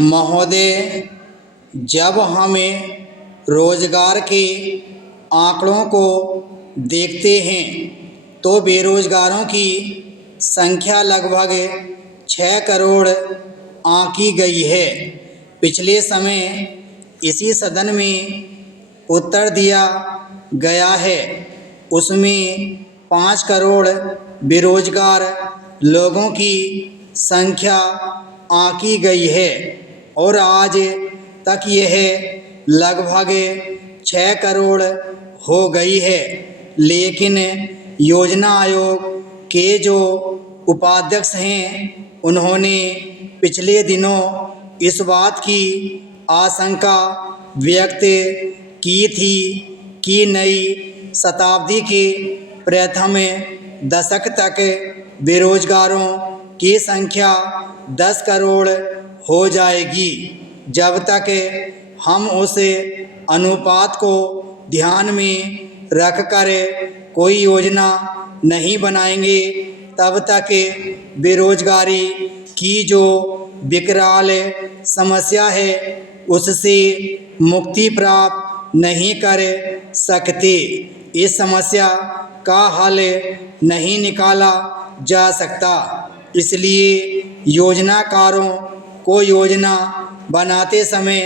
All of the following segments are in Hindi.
महोदय, जब हम रोजगार के आंकड़ों को देखते हैं तो बेरोजगारों की संख्या लगभग 6 करोड़ आंकी गई है। पिछले समय इसी सदन में उत्तर दिया गया है, उसमें 5 करोड़ बेरोजगार लोगों की संख्या आंकी गई है और आज तक यह लगभग 6 करोड़ हो गई है। लेकिन योजना आयोग के जो उपाध्यक्ष हैं, उन्होंने पिछले दिनों इस बात की आशंका व्यक्त की थी कि नई शताब्दी के प्रथम दशक तक बेरोजगारों की संख्या 10 करोड़ हो जाएगी। जब तक हम उस अनुपात को ध्यान में रखकर कोई योजना नहीं बनाएंगे, तब तक बेरोजगारी की जो विकराल समस्या है उससे मुक्ति प्राप्त नहीं कर सकते। इस समस्या का हल नहीं निकाला जा सकता। इसलिए योजनाकारों को योजना बनाते समय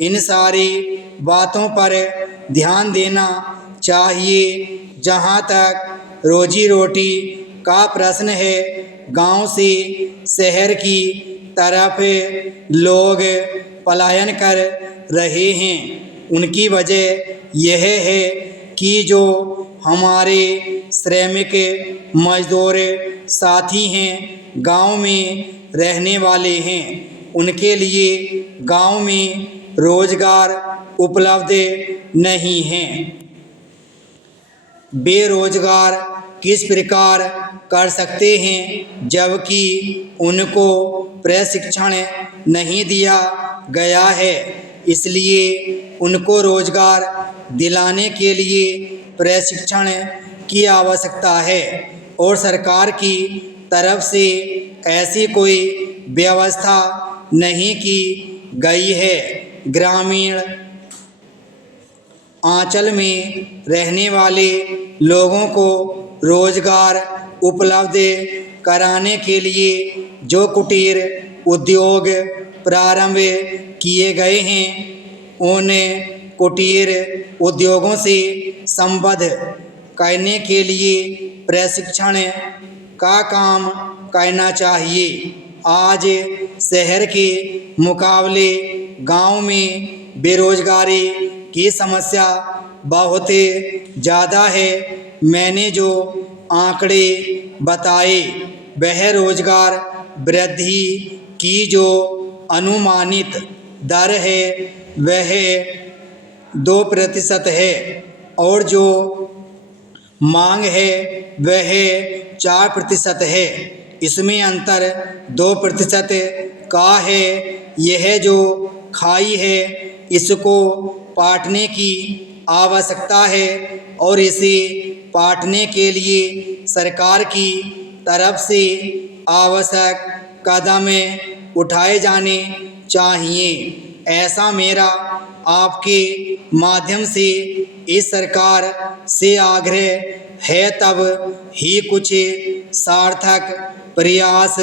इन सारी बातों पर ध्यान देना चाहिए। जहाँ तक रोजी रोटी का प्रश्न है, गांव से शहर की तरफ लोग पलायन कर रहे हैं। उनकी वजह यह है कि जो हमारे श्रमिक मजदूर साथी हैं, गांव में रहने वाले हैं, उनके लिए गांव में रोजगार उपलब्ध नहीं है। बेरोजगार किस प्रकार कर सकते हैं, जबकि उनको प्रशिक्षण नहीं दिया गया है। इसलिए उनको रोजगार दिलाने के लिए प्रशिक्षण की आवश्यकता है और सरकार की तरफ से ऐसी कोई व्यवस्था नहीं की गई है। ग्रामीण आंचल में रहने वाले लोगों को रोजगार उपलब्ध कराने के लिए जो कुटीर उद्योग प्रारंभ किए गए हैं, उन कुटीर उद्योगों से संबद्ध करने के लिए प्रशिक्षण का काम करना चाहिए। आज शहर के मुकाबले गांव में बेरोजगारी की समस्या बहुत ज़्यादा है। मैंने जो आंकड़े बताए वह रोजगार वृद्धि की जो अनुमानित दर है वह 2% है और जो मांग है वह 4% है। इसमें अंतर 2% का है। यह जो खाई है इसको पाटने की आवश्यकता है और इसे पाटने के लिए सरकार की तरफ से आवश्यक कदम उठाए जाने चाहिए। ऐसा मेरा आपके माध्यम से इस सरकार से आग्रह है, तब ही कुछ सार्थक प्रयास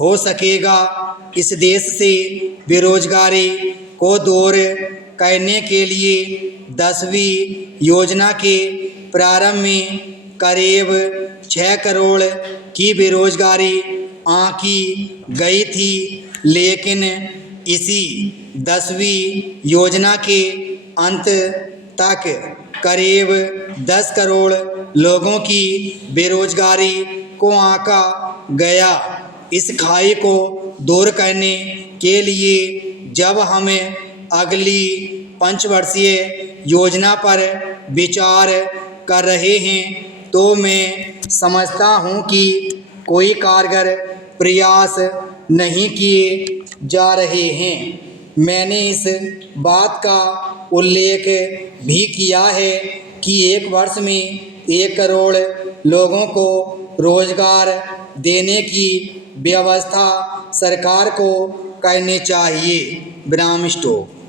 हो सकेगा। इस देश से बेरोजगारी को दूर करने के लिए 10वीं योजना के प्रारंभ में करीब 6 करोड़ की बेरोजगारी आंकी गई थी, लेकिन इसी 10वीं योजना के अंत तक करीब 10 करोड़ लोगों की बेरोजगारी को आंका गया। इस खाई को दूर करने के लिए जब हमें अगली पंचवर्षीय योजना पर विचार कर रहे हैं तो मैं समझता हूं कि कोई कारगर प्रयास नहीं किए जा रहे हैं। मैंने इस बात का उल्लेख भी किया है कि एक वर्ष में 1 करोड़ लोगों को रोजगार देने की व्यवस्था सरकार को करने चाहिए। विराम स्टॉप।